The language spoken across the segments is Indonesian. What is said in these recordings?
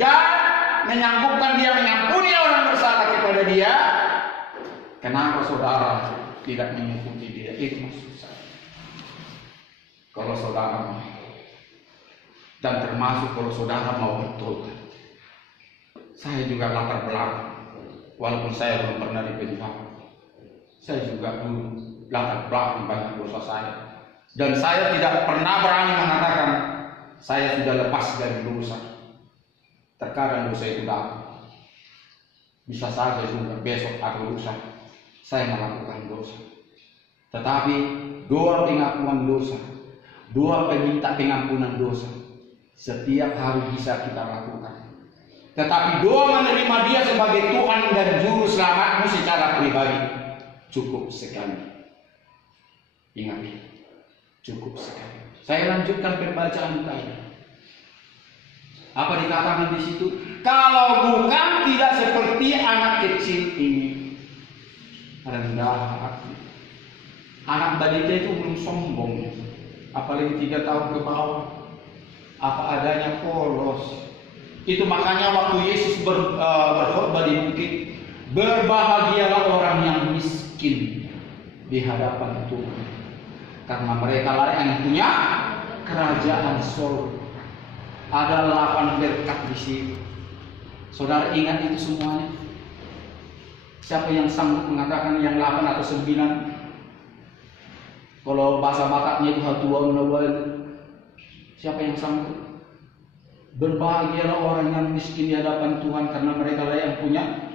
dan menyanggupan dia mengampuni orang bersalah kepada dia, kenapa saudara tidak mengikuti dia? Itu maksud saya. Kalau saudara mau, dan termasuk kalau saudara mau betul. Saya juga latar belakang, walaupun saya belum pernah di penjara, saya juga dulu latar belakang banyak dosa saya, dan saya tidak pernah berani mengatakan saya sudah lepas dari dosa. Terkadang dosa itu datang, bisa saja juga besok ada dosa saya melakukan dosa, tetapi doa pengakuan dosa, doa peminta pengampunan dosa setiap hari bisa kita lakukan. Tetapi doa menerima dia sebagai Tuhan dan Juru Selamatmu secara pribadi cukup sekali. Ingat, cukup sekali. Saya lanjutkan pembacaan tadi. Apa dikatakan di situ? Kalau bukan tidak seperti anak kecil ini, rendah hati. Anak balita itu belum sombong, apalagi 3 tahun ke bawah. Apa adanya polos. Itu makanya waktu Yesus berkhotbah di bukit, berbahagialah orang yang miskin di hadapan Tuhan, karena mereka lah yang punya kerajaan surga. Ada 8 berkat di situ. Saudara ingat itu semuanya? Siapa yang sanggup mengatakan yang 8 atau 9? Kalau bahasa Bataknya itu hatuan awal. Siapa yang sanggup? Berbahagialah orang yang miskin di hadapan Tuhan, karena mereka lah yang punya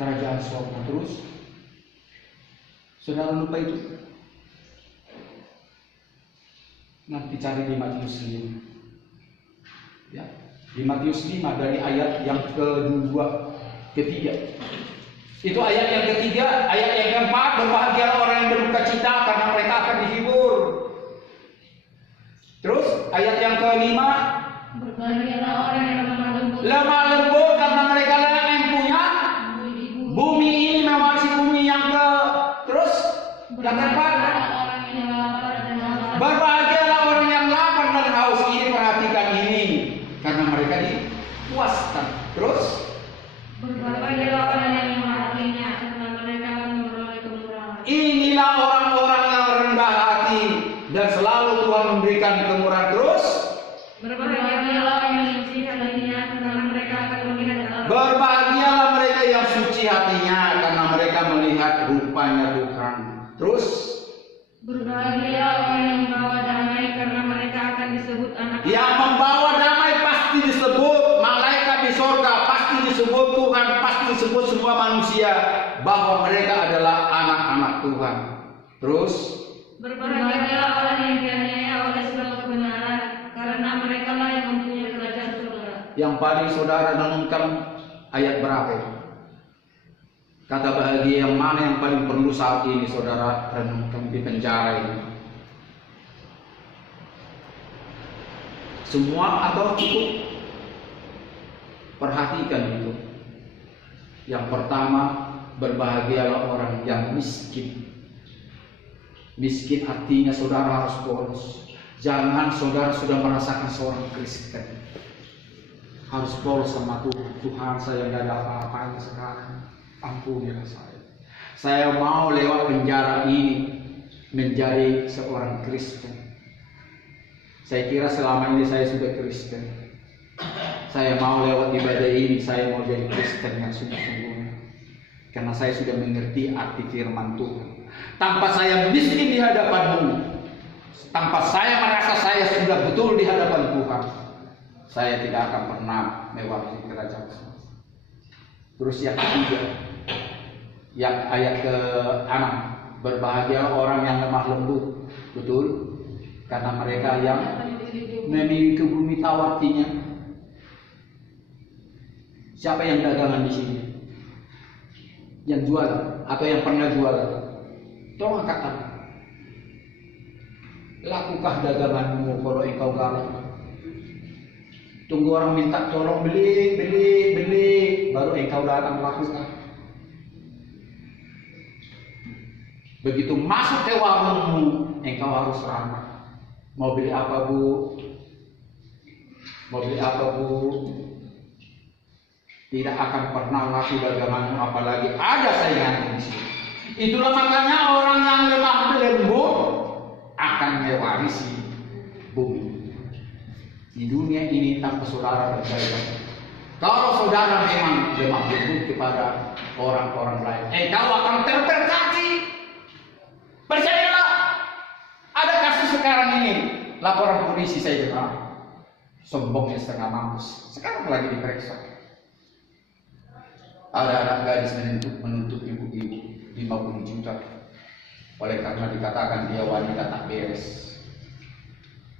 kerajaan surga. Terus, saudara lupa itu? Nanti cari di Matius 5. Ya, di Matius 5 dari ayat yang kedua, ketiga. Itu ayat yang ketiga. Ayat yang keempat, berbahagialah orang yang berduka cita, karena mereka akan dihibur. Terus ayat yang kelima, berbahagialah orang yang lemah lembut, karena mereka lah yang punya bumi ini, mewarisi bumi yang ke. Terus yang keempat, berbahagialah orang yang lapar dan haus. Ini perhatikan ini, karena mereka dipuaskan. Terus berbahagialah orang yang murah hatinya, karena mereka akan memperoleh kemurahan. Inilah orang-orang yang rendah hati, dan selalu Tuhan memberikan kemurahan. Terus berbahagialah orang yang suci hatinya, karena mereka akan melihat Allah. berbahagialah mereka yang suci hatinya, karena mereka melihat rupanya Tuhan. Terus Berbahagialah orang yang membawa damai, karena mereka akan disebut anak. yang membawa damai pasti disebut malaikat di sorga, pasti disebut Tuhan, pasti disebut semua manusia bahwa mereka adalah anak-anak Tuhan. Terus Berbahagialah orang yang dianiaya oleh segala kebenaran, karena mereka lah yang mempunyai kerajaan surga. yang paling saudara renungkan ayat berapa itu? Kata bahagia yang mana yang paling perlu saat ini saudara renungkan di penjara ini? Semua atau cukup? Perhatikan itu. Yang pertama, berbahagialah orang yang miskin. Miskin artinya saudara harus polos. Jangan saudara sudah merasakan seorang Kristen harus polos sama Tuhan. Tuhan, saya tidak ada apa-apanya sekarang, ampunilah saya. Saya mau lewat penjara ini menjadi seorang Kristen. Saya kira selama ini saya sudah Kristen. Saya mau lewat ibadah ini, saya mau jadi Kristen yang sungguh-sungguhnya, karena saya sudah mengerti arti firman Tuhan. Tanpa saya miskin di hadapanmu, tanpa saya merasa saya sudah betul di hadapan Tuhan, saya tidak akan pernah mewarisi kerajaan. Terus yang ketiga, yang ayat ke-6, berbahagialah orang yang lemah lembut. Betul, karena mereka yang memiliki bumi tawatinya. Siapa yang dagangan di sini? Yang jual atau yang pernah jual? Tolong angkat tangan. Lakukah daganganmu kalau engkau galak? Tunggu orang minta tolong beli, baru engkau datang lakukan. Begitu masuk ke warungmu, engkau harus ramah. Mau beli apa bu? Mau beli apa bu? Tidak akan pernah laku daganganmu, apalagi ada saingan di sini. Itulah makanya orang yang lemah lembut akan mewarisi bumi. Di dunia ini tanpa saudara berjaya. Kalau saudara memang lemah lembut kepada orang-orang lain, engkau akan terberkati. Percayalah. Ada kasus sekarang ini, laporan polisi saya dengar, sombongnya setengah mampus. Sekarang lagi diperiksa. Ada anak gadis menuntut ibu-ibu 50 juta oleh karena dikatakan dia wanita tak beres.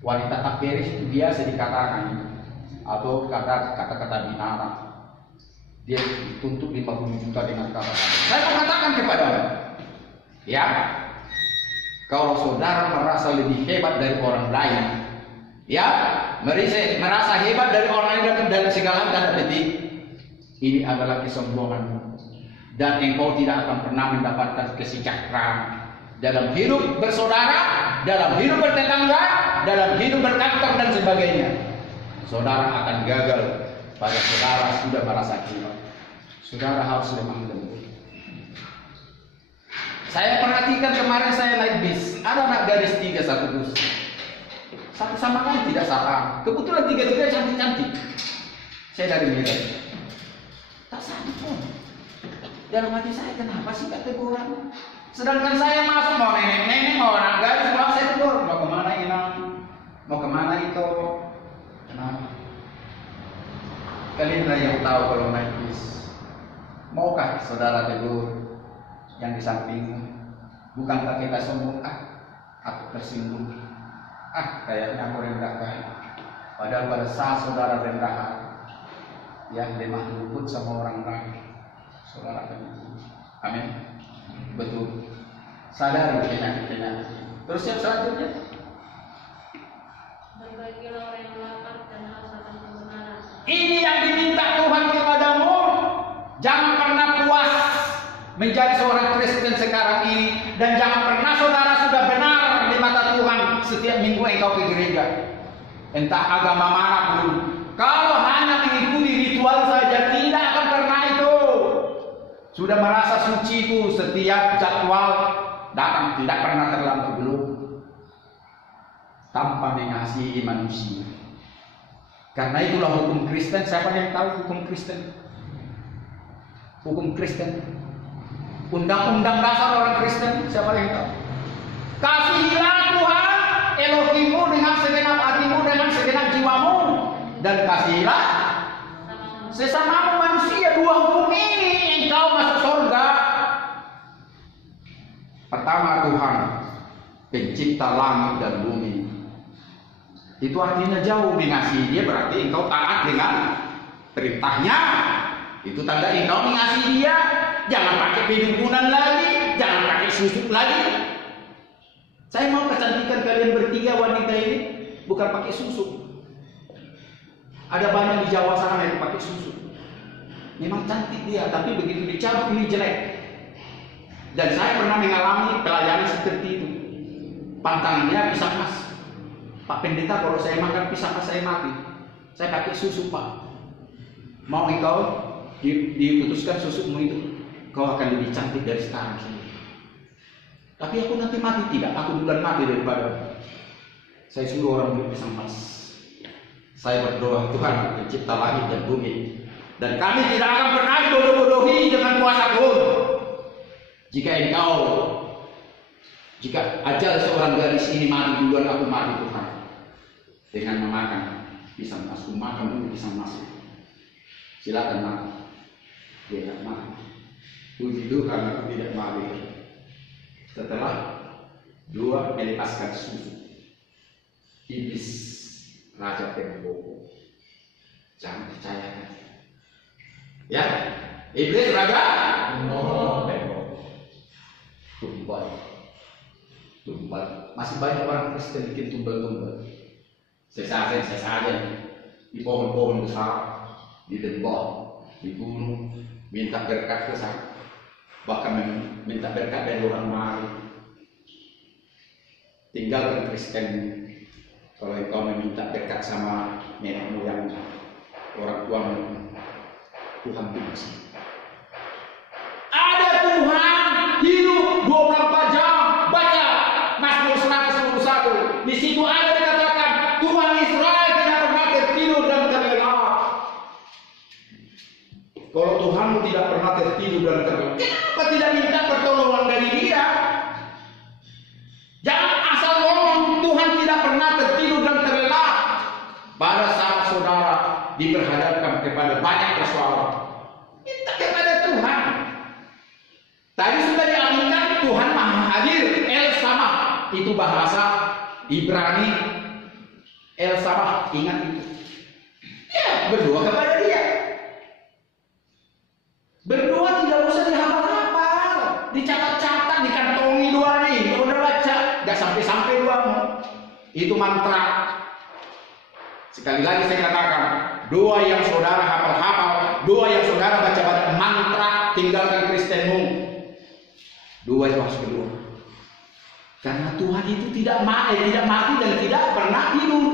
Wanita tak beres itu biasa dikatakan atau kata-kata binatang. Dia dituntut 50 juta dengan kata-kata. Saya mau katakan kepadamu, ya, kalau saudara merasa lebih hebat dari orang lain, ya, merasa hebat dari orang lain dalam segala tanda petik, ini adalah kesombongan, dan engkau tidak akan pernah mendapatkan kesejahteraan dalam hidup bersaudara, dalam hidup bertetangga, dalam hidup berkantor dan sebagainya. Saudara akan gagal pada saudara sudah merasa hebat. Saudara harus lemah lembut. Saya perhatikan kemarin saya naik bis, ada anak gadis 3 satu bus. Satu sama lain tidak sapa. Kebetulan 3 cantik-cantik. Saya dari Medan. Tak satu pun. Dalam hati saya, kenapa sih tak teguran? Sedangkan saya masuk mau nenek-nenek, mau anak gadis, mau saya tegur. Mau kemana Inang? Mau kemana itu? Kenapa? Kalian yang tahu kalau naik bis. Maukah saudara tegur yang di sampingmu? Bukankah kita sombong? Aku tersinggung. Kayaknya aku rendahkan. Padahal pada saat saudara rendah yang lemah lembut sama orang lain, saudara akan. Amin. Betul. Sadari penyakit-penyakit. Terus yang selanjutnya, berbagilah orang yang lapar dan haus akan kebenaran. ini yang diminta Tuhan kepadamu. Jangan pernah puas menjadi seorang Kristen sekarang ini, dan jangan pernah saudara sudah benar di mata Tuhan setiap minggu engkau ke gereja, entah agama manapun. Kalau hanya mengikuti ritual saja, tidak akan pernah itu. Sudah merasa suci itu setiap jadwal datang, tidak pernah terlambat belum. Tanpa mengasihi manusia. Karena itulah hukum Kristen. Siapa yang tahu hukum Kristen? Hukum Kristen. Undang-undang dasar orang Kristen. Siapa yang tahu? Kasihilah Tuhan Elohimmu dengan segenap hatimu, dengan segenap jiwamu, dan kasihilah sesamamu manusia. 2 hukum ini engkau masuk surga. Pertama, Tuhan pencipta langit dan bumi. Itu artinya jauh mengasihi dia, berarti engkau taat dengan perintahnya. Itu tanda engkau mengasihi dia. Jangan pakai pedungkunan lagi, jangan pakai susuk lagi. Saya mau kecantikan kalian bertiga wanita ini bukan pakai susuk. Ada banyak di Jawa sana yang pakai susu. Memang cantik dia, tapi begitu dicabut ini jelek. Dan saya pernah mengalami pelayanan seperti itu. Pantangannya pisang mas. Pak Pendeta, kalau saya makan pisang mas saya mati. Saya pakai susu Pak. Mau engkau diputuskan susumu itu, kau akan lebih cantik dari sekarang sini. Tapi aku nanti mati tidak? Aku duluan mati daripada. Saya suruh orang beli pisang mas. Saya berdoa, Tuhan pencipta langit dan bumi, dan kami tidak akan pernah dibodoh-bodohi dengan kuasa Tuhan. Jika ajal seorang gadis ini mati duluan, aku mati Tuhan, dengan memakan pisang mas. Aku makan dulu pisang mas. Silakan mati. Dia tidak mati. Puji Tuhan, aku tidak mati. Setelah 2 melepaskan susu, iblis raja tembok. Jangan percayakan. Ya, iblis raja tembok. Tumbal. Masih banyak orang Kristen bikin tumbal-tumbal. Sesajen di pohon-pohon besar, di tembok, di gunung, minta berkat ke sana. Bahkan minta berkat dari orang mari. Tinggalkan Kristen. Kalau engkau meminta berkat sama nenek moyang, orang tuamu, Tuhan bersih. Ada Tuhan hidup 24 jam. Baca Mazmur 121. Di situ ada dikatakan Tuhan Israel tidak pernah tertidur dan terlelap. Kalau Tuhanmu tidak pernah tertidur dan terlelap, kenapa tidak minta pertolongan dari Dia? Jangan asal ngomong Tuhan tidak pernah tertidur dan terlelap. Pada saat saudara diperhadapkan kepada banyak persoalan, minta kepada Tuhan. Tadi sudah diaminkan Tuhan Maha Hadir, El Samad. Itu bahasa Ibrani. El Samad, ingat itu. Ya, berdoa kepada Dia. Berdoa tidak usah dihafal-hafal, dicatat-catat, dikantongi doanya ini. Kalau udah baca, nggak sampai-sampai doamu. Itu mantra. Sekali lagi saya katakan, doa yang saudara hafal-hafal, doa yang saudara baca-baca mantra, tinggalkan Kristenmu. Doa itu harus berdoa. Karena Tuhan itu tidak mati dan tidak pernah tidur.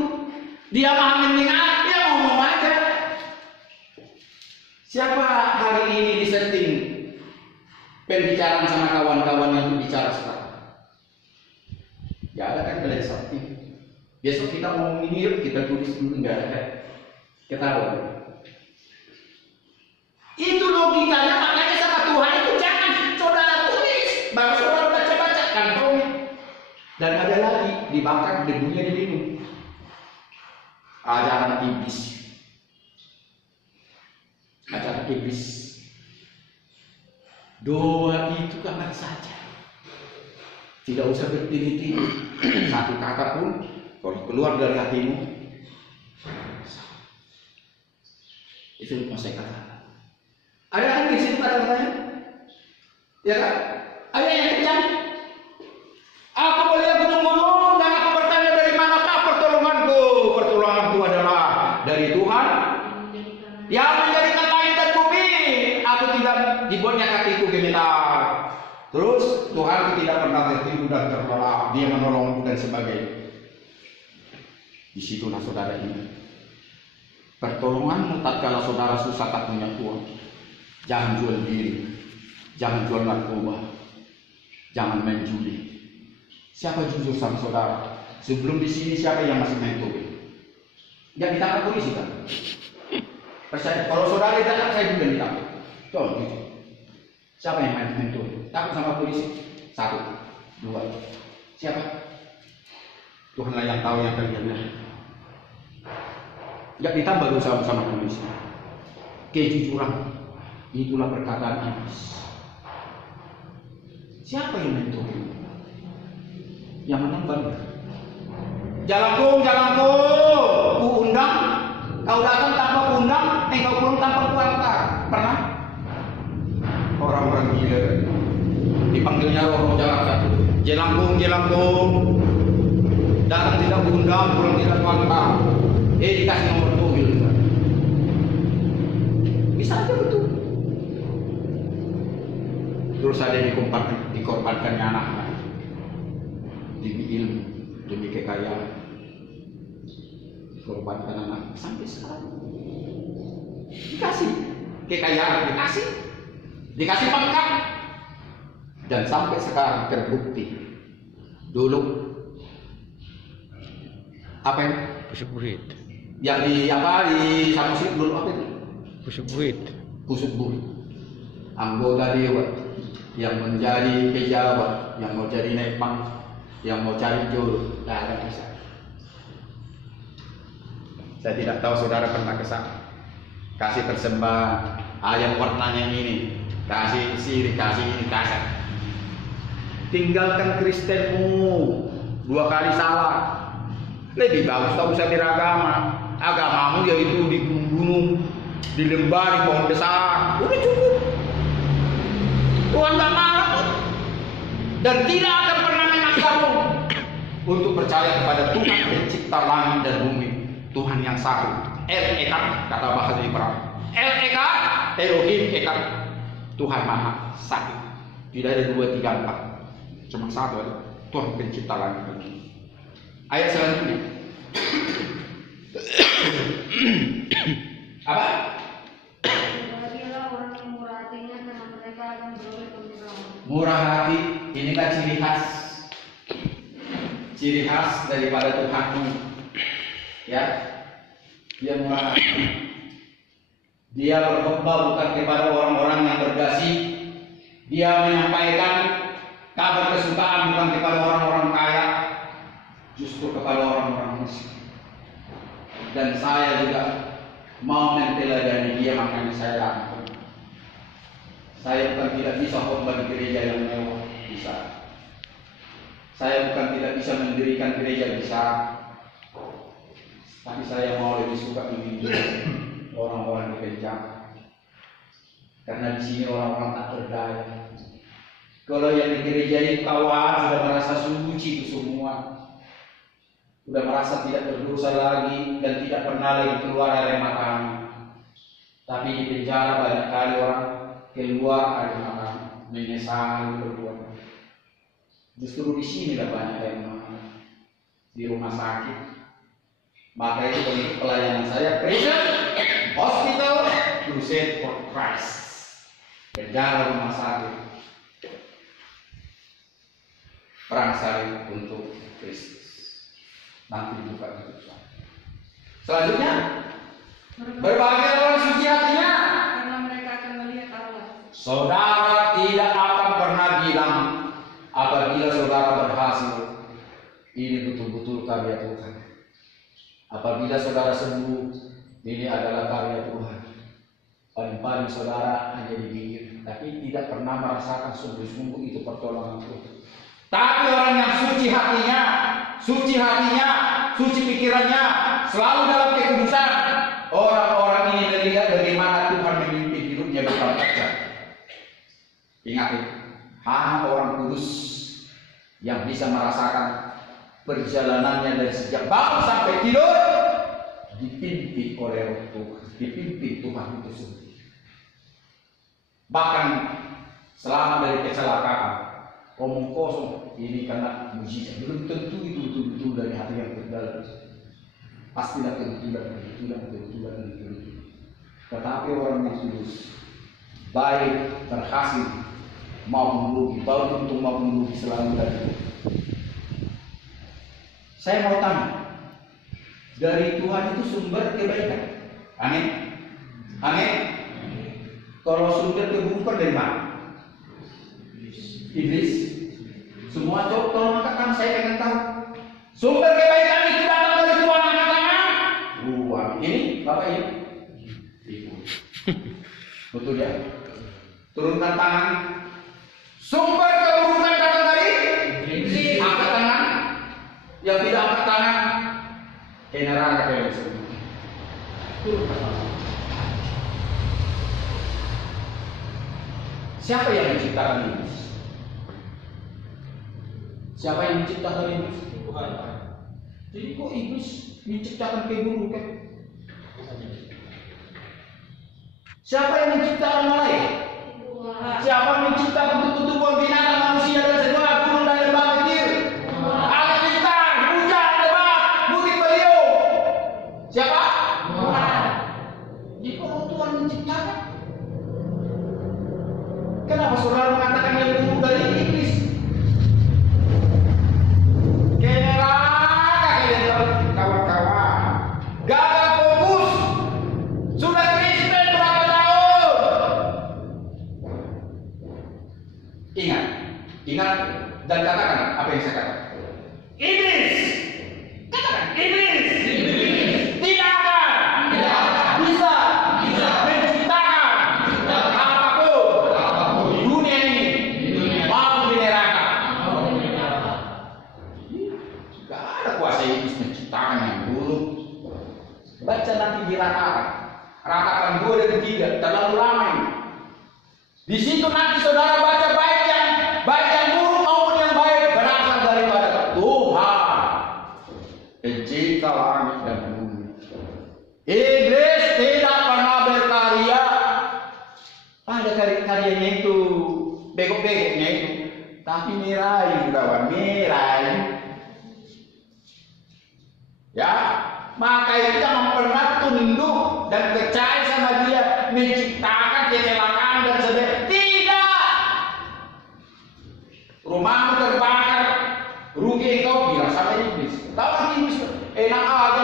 Dia maha mendengar, dia ngomong aja. Siapa hari ini disetting pembicaraan sama kawan-kawan yang bicara sekarang? Ya ada kan dari setting. Besok kita mau ini yuk, kita tulis dulu, enggak ada. Ketahuan. Itu logikanya, makanya sama Tuhan itu jangan saudara tulis, baru saudara baca-baca kantong. Dan ada lagi dibakar, debunya diminum. Ajaran iblis. Ajaran iblis. Doa itu kapan saja. Tidak usah bertele-tele. Satu kata pun kalau keluar dari hatimu, itu mau saya katakan. Ada kan di situ kata-katanya? Ya kan? Ada yang kencang. Aku melihat gunung-gunung dan aku bertanya dari manakah pertolonganku? Pertolonganku adalah dari Tuhan yang menjadikan langit dan bumi. Aku tidak dibuatnya kakiku gemetar. Terus Tuhan tidak pernah tertidur dan terlelap. Dia menolongku dan sebagainya. Disitulah saudara ini. Pertolonganmu tatkala saudara susah tak punya uang. Jangan jual diri, jangan jual narkoba, jangan main judi. Siapa jujur sama saudara? Sebelum di sini siapa yang masih main judi? Jangan ditangkap polisi kan? Percaya, kalau saudara ditangkap saya juga ditangkap. Tuh, gitu. Siapa yang main judi? Takut sama polisi? 1, 2. Siapa? Tuhanlah yang tahu yang kalian lihat. Enggak ditambah dosa sama polisi. Kejujuran. Itulah perkataan iblis. Siapa yang menentukan? Yang menembak. Jalanku, ku undang. Kau datang tanpa undang, kau pulang tanpa kuantar. Pernah? Orang-orang gila. Dipanggilnya roh Jakarta. Jelangkung. Datang tidak undang, pulang tidak kuantar. Dikasih nomor mobil. Bisa aja betul. Terus ada yang dikorbankannya anaknya demi ilmu, demi kekayaan, dikorbankan anak sampai sekarang. Dikasih kekayaan, dikasih pangkat, dan sampai sekarang terbukti. Dulu apa yang pusuk burit? Yang di Samusik dulu apa itu? Pusuk burit. Anggota dewan yang menjadi pejabat, yang mau jadi nepang, yang mau cari jodoh, tidak ada bisa. Saya tidak tahu saudara pernah kesana. Kasih persembahan, ayam warnanya ini, kasih sirih, kasih ini, kasih. Tinggalkan Kristenmu, 2 kali salah. Lebih bagus tak usah beragama. Agamamu yaitu di gunung, di lembah, di pohon besar, udah cukup. Tuhan tak marah pun. Dan tidak akan pernah memaksamu untuk percaya kepada Tuhan pencipta langit dan bumi. Tuhan yang satu, El Echad, kata bahasa Ibrani. El Echad, Elohim Echad. Tuhan Maha Satu. Tidak ada 2, 3, 4. Cuma satu aja. Tuhan pencipta langit dan bumi. Ayat selanjutnya. Apa? Murah hati, inilah ciri khas daripada Tuhanmu. Ya, dia murah hati. Dia berkhotbah bukan kepada orang-orang yang berdasi. Dia menyampaikan kabar kesukaan bukan kepada orang-orang kaya, justru kepada orang-orang miskin. Dan saya juga mau menteladani dia, makanya saya lakukan. Saya bukan tidak bisa khotbah di gereja yang mewah, bisa. Saya bukan tidak bisa mendirikan gereja, bisa. Tapi saya mau lebih suka memimpin orang-orang di gereja. Karena di sini orang-orang tak berdaya. Kalau yang di gereja itu kawan sudah merasa suci itu semua, sudah merasa tidak berdosa lagi dan tidak pernah lagi keluar dari matanya. Tapi di penjara banyak kali orang keluar dari matanya, menyesali berbuat. Justru di sini lah banyak yang di rumah sakit. Maka itu bentuk pelayanan saya, prison, hospital, crusade for Christ. Penjara, rumah sakit, perang salib untuk Kristus. Nanti buka itu. Selanjutnya, berbagai orang suci hatinya, karena mereka akan melihat Allah. Saudara tidak akan pernah bilang apabila saudara berhasil, ini betul-betul karya Tuhan. Apabila saudara sembuh, ini adalah karya Tuhan. Paling-paling saudara hanya digigit, tapi tidak pernah merasakan sungguh-sungguh itu pertolongan Tuhan. Tapi orang yang suci hatinya, suci pikirannya, selalu dalam kekudusan, orang-orang ini melihat bagaimana Tuhan memimpin hidupnya berkat. Ingat itu, hanya orang kudus yang bisa merasakan perjalanannya dari sejak bangun sampai tidur dipimpin oleh Roh Tuhan, dipimpin Tuhan itu sendiri. Bahkan selama dari kecelakaan, omong kosong ini karena mujizat, belum tentu itu betul-betul dari hati yang terdalam. Pastilah kebetulan. Tetapi orang yang tulus, baik berhasil maupun rugi, baik untung maupun rugi selalu dari. Saya mau tanya, dari Tuhan itu sumber kebaikan. Amin. Kalau sumber keburukan dari mana? Iblis. Semua tolong katakan, saya ingin tahu. Sumber kebaikan itu datang dari Tuhan, anak-anak. Ini Bapak ini. Ibu. Betul ya? Turunkan tangan. Sumber keburukan datang dari iblis. Angkat tangan. Yang tidak angkat tangan, neraka kalian semua. Siapa yang menciptakan iblis? Siapa yang menciptakan iblis? Tuhan. Jadi kok iblis menciptakan keburukan? Siapa yang menciptakan malaikat? Siapa yang menciptakan tumbuh-tumbuhan binatang, manusia dan segala gunung dan lembah kecil? Alat bintang, hujan, lebat, bukit beliau. Siapa? Tuhan. Jadi kalau Tuhan menciptakan, kenapa saudara mengatakan yang buruk dari iblis? Kawan-kawan, gagal fokus. Sudah Kristen berapa tahun? Ingat dan katakan apa yang saya katakan. Iblis. Katakan iblis. Tidak akan bisa menciptakan apapun di dunia ini maupun di neraka. Tidak ada kuasa iblis menciptakan yang buruk. Baca nanti di ratakan 2 dan 3, terlalu lama ini. Di situ nanti saudara baca baik yang buruk maupun yang baik berasal daripada Tuhan, pencipta langit dan bumi. Iblis tidak pernah berkarya. Ada karyanya itu, begok-begoknya itu, tapi merayu kawan, merayu. Ya, maka itu jangan pernah tunduk dan percaya sama dia menciptakan kecelakaan dan sebagainya. Tidak. rumahmu terbakar, rugi engkau, bilang sama iblis. Tahu kan iblis, enak aja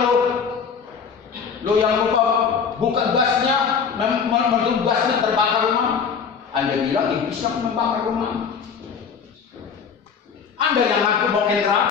lo yang lupa buka gasnya, menutup gasnya terbakar rumah. Anda bilang iblis yang membakar rumah. Anda yang ngaku mau ke neraka.